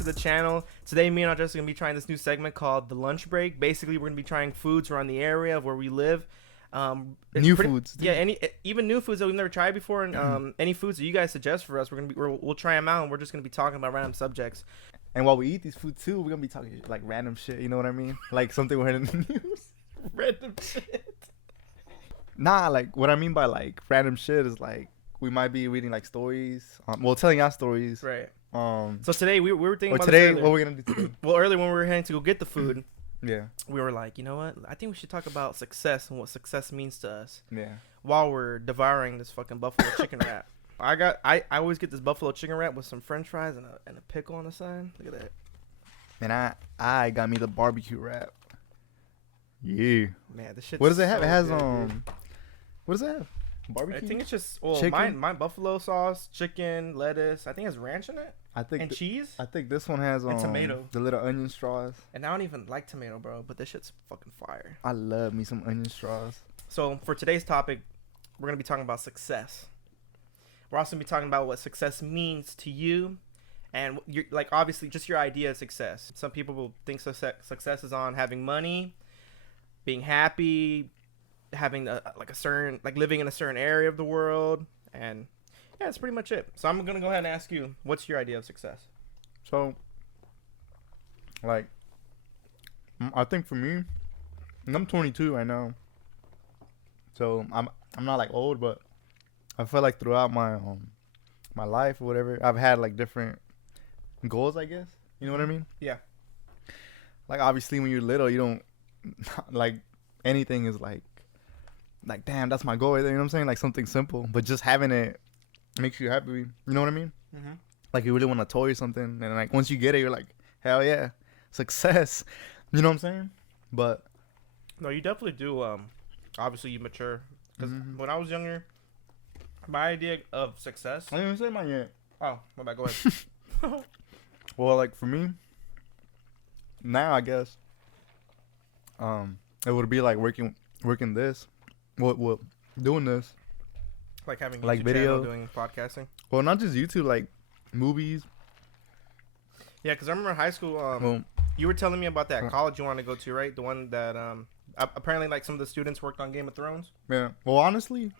to the channel. Today, me and Andres are going to be trying this new segment called The Lunch Break. Basically, we're going to be trying foods around the area of where we live. New foods. Yeah, even new foods that we've never tried before, and any foods that you guys suggest for us, we'll try them out, and we're just going to be talking about random subjects. And while we eat these food too, we're going to be talking like random shit, you know what I mean? Like something we heard in the news. Random shit. Nah, like what I mean by like random shit is like we might be reading like stories, telling our stories. Right. So So today, we were thinking about today, this earlier. what we're going to do today? Well, earlier when we were heading to go get the food, Yeah. we were like, you know what? I think we should talk about success and what success means to us Yeah. while we're devouring this fucking buffalo chicken wrap. I always get this buffalo chicken wrap with some French fries and a pickle on the side. Look at that. And I got me the barbecue wrap. Yeah. Man, this shit. What does it have? So It has good, dude. what does it have? Barbecue. I think it's just Chicken? mine buffalo sauce, chicken, lettuce. I think it has ranch in it I think and cheese. I think this one has And tomato. the little onion straws. And I don't even like tomato, bro. But this shit's fucking fire. I love me some onion straws. So for today's topic, we're gonna be talking about success. We're also gonna be talking about what success means to you, and you're like obviously just your idea of success. Some people will think success is on having money, being happy, having living in a certain area of the world, and yeah, that's pretty much it. So I'm gonna go ahead and ask you, what's your idea of success? So, like, I think for me, and I'm 22 right now, so I'm not like old, but I feel like throughout my my life or whatever, I've had like different goals, I guess. You know what I mean? Yeah. Like obviously, when you're little, you don't like anything is like damn, that's my goal right there. You know what I'm saying? Like something simple, but just having it makes you happy. You know what I mean? Mm-hmm. Like you really want a toy or something, and like once you get it, you're like, hell yeah, success. You know what I'm saying? But No, you definitely do. Obviously, you mature. Because Mhm. when I was younger, my idea of success. I didn't even say mine yet. Oh, my bad. Go ahead. Well, like for me, now I guess, it would be like working this, doing this. Like having Like YouTube video. channel, doing podcasting. Well, not just YouTube, like movies. Yeah, because I remember in high school, Well, you were telling me about that college you wanted to go to, right? The one that apparently like some of the students worked on Game of Thrones. yeah. Well, honestly,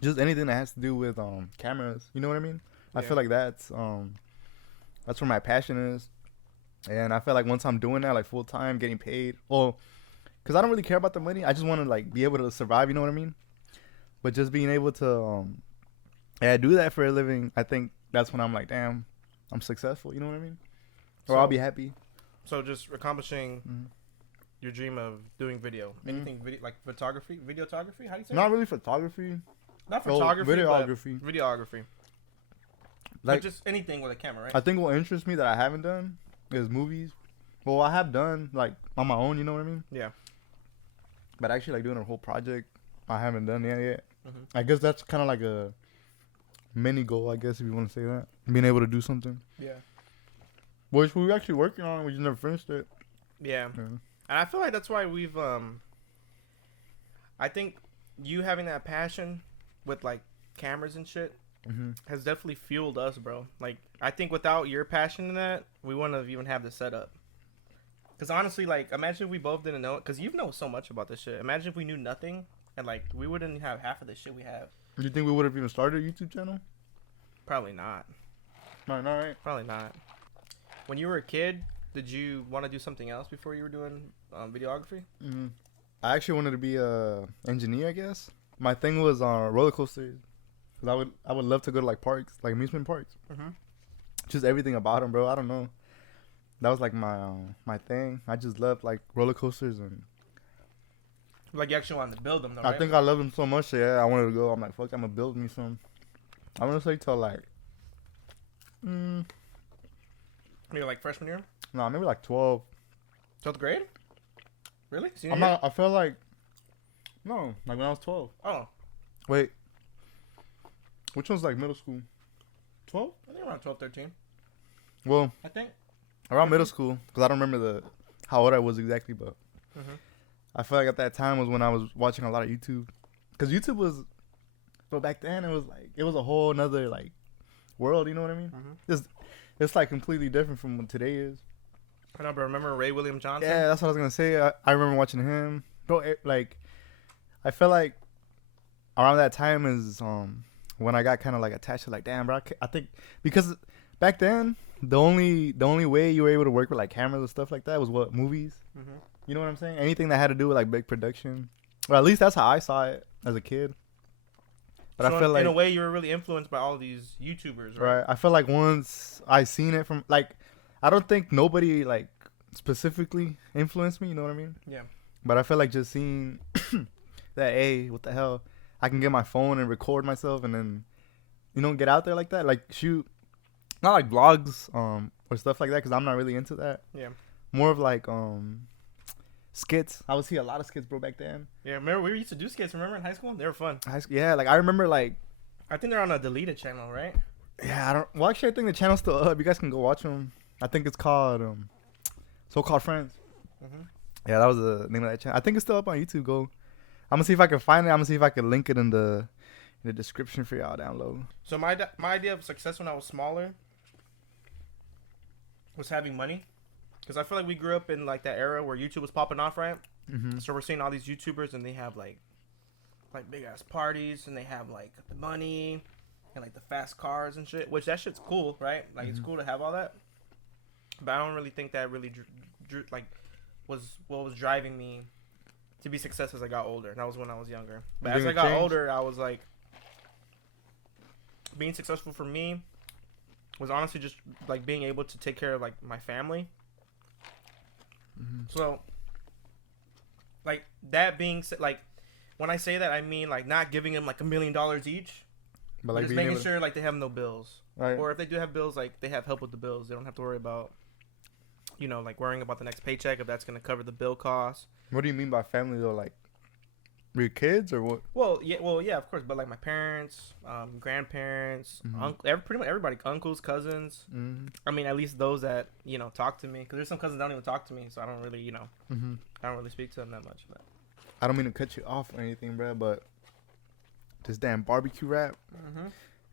just anything that has to do with cameras. You know what I mean? I Yeah. feel like that's where my passion is, and I feel like once I'm doing that like full time, getting paid, well, because I don't really care about the money. I just want to like be able to survive. You know what I mean? But just being able to do that for a living, I think that's when I'm like, damn, I'm successful. You know what I mean? Or I'll So- be happy. So just accomplishing Mhm. your dream of doing video, anything video like photography, videography. How do you say? Not really photography. Not Well, photography, videography. but videography. Like But just anything with a camera, right? I think what interests me that I haven't done is movies. Well, I have done like on my own. You know what I mean? Yeah. But actually, like doing a whole project, I haven't done that yet. Mhm. I guess that's kind of like a mini goal, I guess, if you want to say that. Being able to do something. Yeah. Which we were actually working on. We just never finished it. Yeah. Yeah. And I feel like that's why we've I think you having that passion with like cameras and shit Mm-hmm. has definitely fueled us, bro. Like I think without your passion in that, we wouldn't have even have the setup. Cause honestly, like imagine if we both didn't know it. Cause you know so much about this shit. Imagine if we knew nothing and like we wouldn't have half of the shit we have. Do you think we would have even started a YouTube channel? Probably not. No, not right. Probably not. When you were a kid, did you want to do something else before you were doing videography? Mm-hmm. I actually wanted to be a engineer, I guess. My thing was roller coasters. Cause I would love to go to like parks, like amusement parks. Mm-hmm. Just everything about them, bro. I don't know. That was like my thing. I just loved like roller coasters, and Like you actually wanted to build them, though, I right? think I love them so much. Yeah, I wanted to go. I'm like, fuck, I'm gonna build me some. I'm gonna say till like, Maybe like freshman year, maybe like 12. 12th grade. Really? Senior I'm year? not. I feel like, no, like when I was 12. Oh, Wait, which one's like middle school? 12? I think around 12, 13. Well, I think. around middle school, because I don't remember how old I was exactly, but Mm-hmm. I feel like at that time was when I was watching a lot of YouTube, because YouTube was, but back then it was a whole nother like world. You know what I mean? Mm-hmm. Just it's like completely different from what today is. I know, but remember Ray William Johnson? Yeah, that's what I was gonna say. I remember watching him. Bro, like I feel like around that time is when I got kind of like attached to like, damn, bro. I think because back then the only way you were able to work with like cameras and stuff like that was what movies. Mm-hmm. You know what I'm saying? Anything that had to do with like big production. Well, at least that's how I saw it as a kid. But So I feel like in a way you were really influenced by all these YouTubers, right? right. I feel like once I seen it from like, I don't think nobody like specifically influenced me. You know what I mean? Yeah. But I feel like just seeing that, hey, what the hell? I can get my phone and record myself and then, get out there like that. Like shoot, not like vlogs or stuff like that because I'm not really into that. Yeah. More of like skits. I would see a lot of skits, bro, back then. Yeah, remember we used to do skits, remember, in high school? They were fun. Yeah, like I remember like, I think they're on a deleted channel, right? yeah, well actually I think the channel's still up. You guys can go watch them. I think it's called So-Called Friends. Mm-hmm. Yeah, that was the name of that channel. I think it's still up on YouTube. Go. I'm gonna see if I can find it. I'm gonna see if I can link it in the description for y'all down low. So my idea of success when I was smaller was having money. Because I feel like we grew up in like that era where YouTube was popping off, right? Mm-hmm. So we're seeing all these YouTubers and they have like big ass parties and they have like the money and like the fast cars and shit. Which that shit's cool, right? Like it's cool to have all that. But I don't really think that really was what was driving me to be successful as I got older. That was when I was younger. But as I got older, I was like, being successful for me was honestly just like being able to take care of like my family. Mm-hmm. So, like that being said, like when I say that, I mean like not giving them like $1 million each, But but like just being making able sure like they have no bills, right. or if they do have bills, like they have help with the bills. They don't have to worry about, like worrying about the next paycheck if that's gonna cover the bill costs. What do you mean by family though? Like your kids or what? Well, yeah, of course, but like my parents, grandparents, Mhm. pretty much everybody, uncles, cousins. Mm-hmm. I mean, at least those that talk to me, because there's some cousins that don't even talk to me, so I don't really, Mm-hmm. I don't really speak to them that much. But I don't mean to cut you off or anything, bro, but this damn barbecue wrap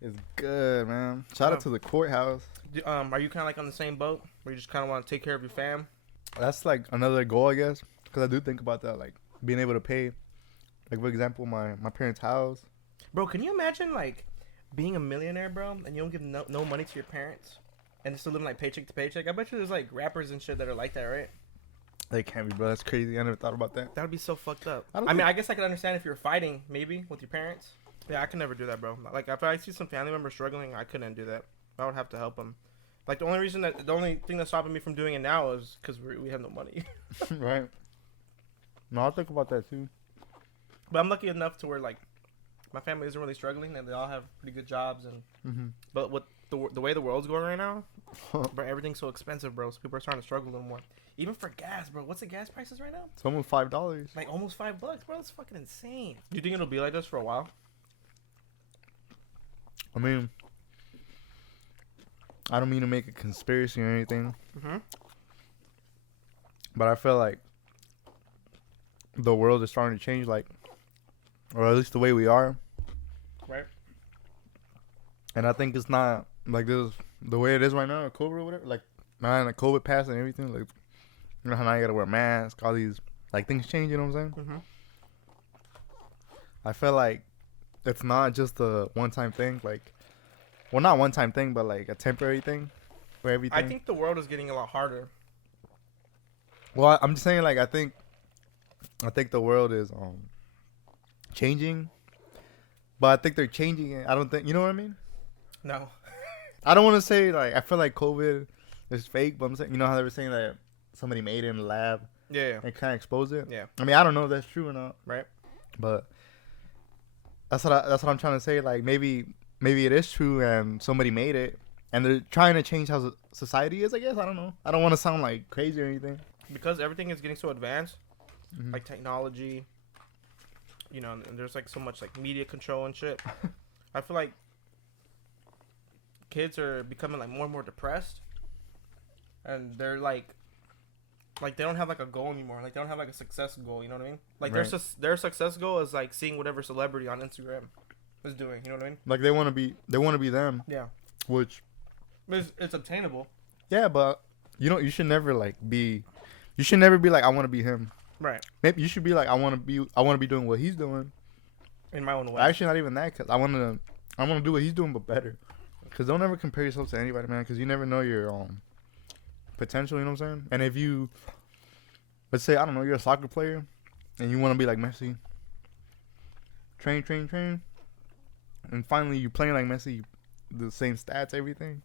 is good, man. Shout out to the Courthouse. Are you kind of like on the same boat where you just kind of want to take care of your fam? That's like another goal, I guess, because I do think about that, like being able to pay, like for example, my parents' house. Bro, can you imagine like being a millionaire, bro, and you don't give no money to your parents, and just living like paycheck to paycheck? I bet you there's like rappers and shit that are like that, right? They can't be, bro. That's crazy. I never thought about that. That would be so fucked up. I don't I mean, think- I guess I could understand if you're fighting maybe with your parents. Yeah, I could never do that, bro. Like if I see some family member struggling, I couldn't do that. I would have to help them. Like the only thing that's stopping me from doing it now is because we have no money. Right. No, I'll think about that too. But I'm lucky enough to where like my family isn't really struggling and they all have pretty good jobs and. Mm-hmm. But with the way the world's going right now, bro, everything's so expensive, bro. So people are starting to struggle a little more. Even for gas, bro. What's the gas prices right now? It's almost $5. Like almost $5, bro. That's fucking insane. Do you think it'll be like this for a while? I mean, I don't mean to make a conspiracy or anything, Mm-hmm. but I feel like the world is starting to change, like, or at least the way we are. Right. And I think it's not like this the way it is right now, COVID or whatever. Like, man, the COVID pass and everything. Like, you know how now you gotta wear a mask, all these like things change. You know what I'm saying? Mm-hmm. I feel like it's not just a one-time thing. Like, well, not one-time thing, but like a temporary thing for everything. I think the world is getting a lot harder. Well, I'm just saying, like, I think the world is changing, but I think they're changing it. I don't think, you know what I mean? No. I don't want to say like I feel like COVID is fake, but I'm saying, you know how they were saying that somebody made it in the lab Yeah. and kind of exposed it. Yeah. I mean, I don't know if that's true or not, Right. but that's what I'm trying to say. Like maybe it is true and somebody made it and they're trying to change how society is. I guess I don't know. I don't want to sound like crazy or anything. Because everything is getting so advanced, Mhm. like technology, and there's like so much like media control and shit. I feel like kids are becoming like more and more depressed, and they're like they don't have like a goal anymore. Like they don't have like a success goal. You know what I mean? Like Right. their success goal is like seeing whatever celebrity on Instagram is doing. You know what I mean? Like they want to be them, Yeah. which It's obtainable. Yeah, but you should never like be. You should never be like, I want to be him. Right. Maybe you should be like, I want to be doing what he's doing. In my own way. Actually, not even that, cause I want to do what he's doing, but better. Cause don't ever compare yourself to anybody, man. Cause you never know your potential. You know what I'm saying? And if you, let's say, I don't know, you're a soccer player, and you want to be like Messi. Train, and finally you're playing like Messi, the same stats, everything,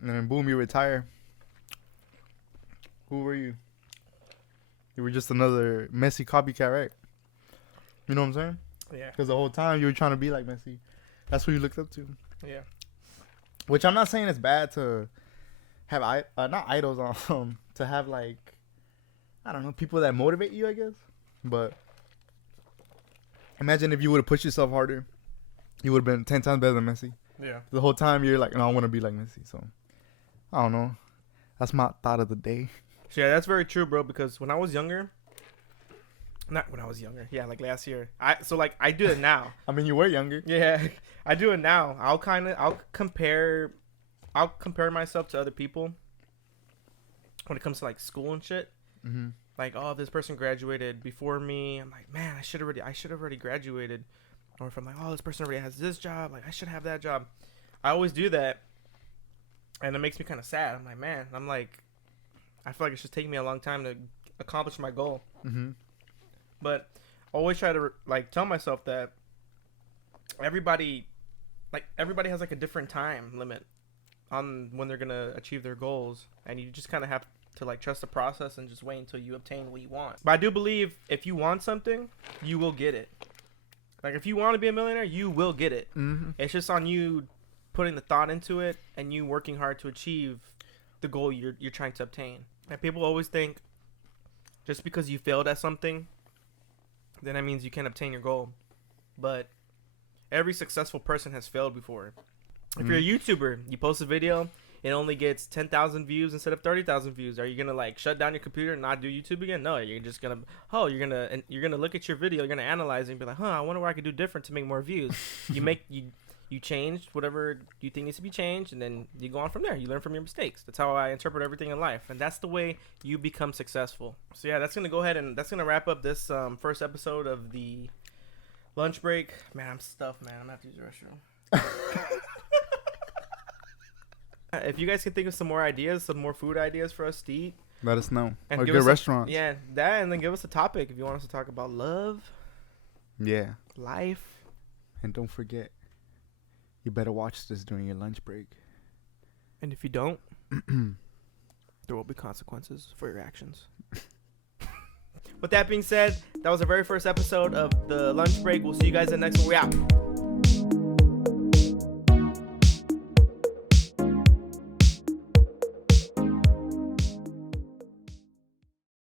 and then boom, you retire. Who were you? You were just another Messi copycat, right? You know what I'm saying? Yeah. Because the whole time you were trying to be like Messi. That's who you looked up to. Yeah. Which I'm not saying it's bad to have not idols, to have like, I don't know, people that motivate you, I guess. But imagine if you would have pushed yourself harder, you would have been 10 times better than Messi. Yeah. The whole time you're like, no, I want to be like Messi. So I don't know. That's my thought of the day. So, yeah, that's very true, bro. Because when I was younger, yeah, like last year. I do it now. I mean, you were younger. Yeah, I do it now. I'll compare myself to other people when it comes to like school and shit. Mm-hmm. Like, oh, this person graduated before me. I'm like, man, I should have already graduated. Or if I'm like, oh, this person already has this job, like I should have that job. I always do that, and it makes me kind of sad. I'm like, man, I feel like it should take me a long time to accomplish my goal. Mm-hmm. But I always try to like tell myself that everybody has like a different time limit on when they're gonna achieve their goals, and you just kind of have to like trust the process and just wait until you obtain what you want. But I do believe if you want something, you will get it. Like if you want to be a millionaire, you will get it. Mm-hmm. It's just on you putting the thought into it and you working hard to achieve the goal you're trying to obtain. And people always think just because you failed at something, then that means you can't obtain your goal. But every successful person has failed before. If you're a YouTuber, you post a video, it only gets 10,000 views instead of 30,000 views. Are you gonna like shut down your computer and not do YouTube again? No, you're just gonna you're gonna look at your video, you're gonna analyze it and be like, I wonder what I could do different to make more views. You changed whatever you think needs to be changed, and then you go on from there. You learn from your mistakes. That's how I interpret everything in life, and that's the way you become successful. So yeah, that's gonna go ahead and that's gonna wrap up this first episode of the lunch break. Man, I'm stuffed, man. I'm gonna have to use the restroom. If you guys can think of some more ideas, some more food ideas for us to eat, let us know. And or good restaurants. Yeah, that, and then give us a topic if you want us to talk about love. Yeah. Life. And don't forget, you better watch this during your lunch break. And if you don't, there will be consequences for your actions. With that being said, that was the very first episode of the lunch break. We'll see you guys in the next one. We out.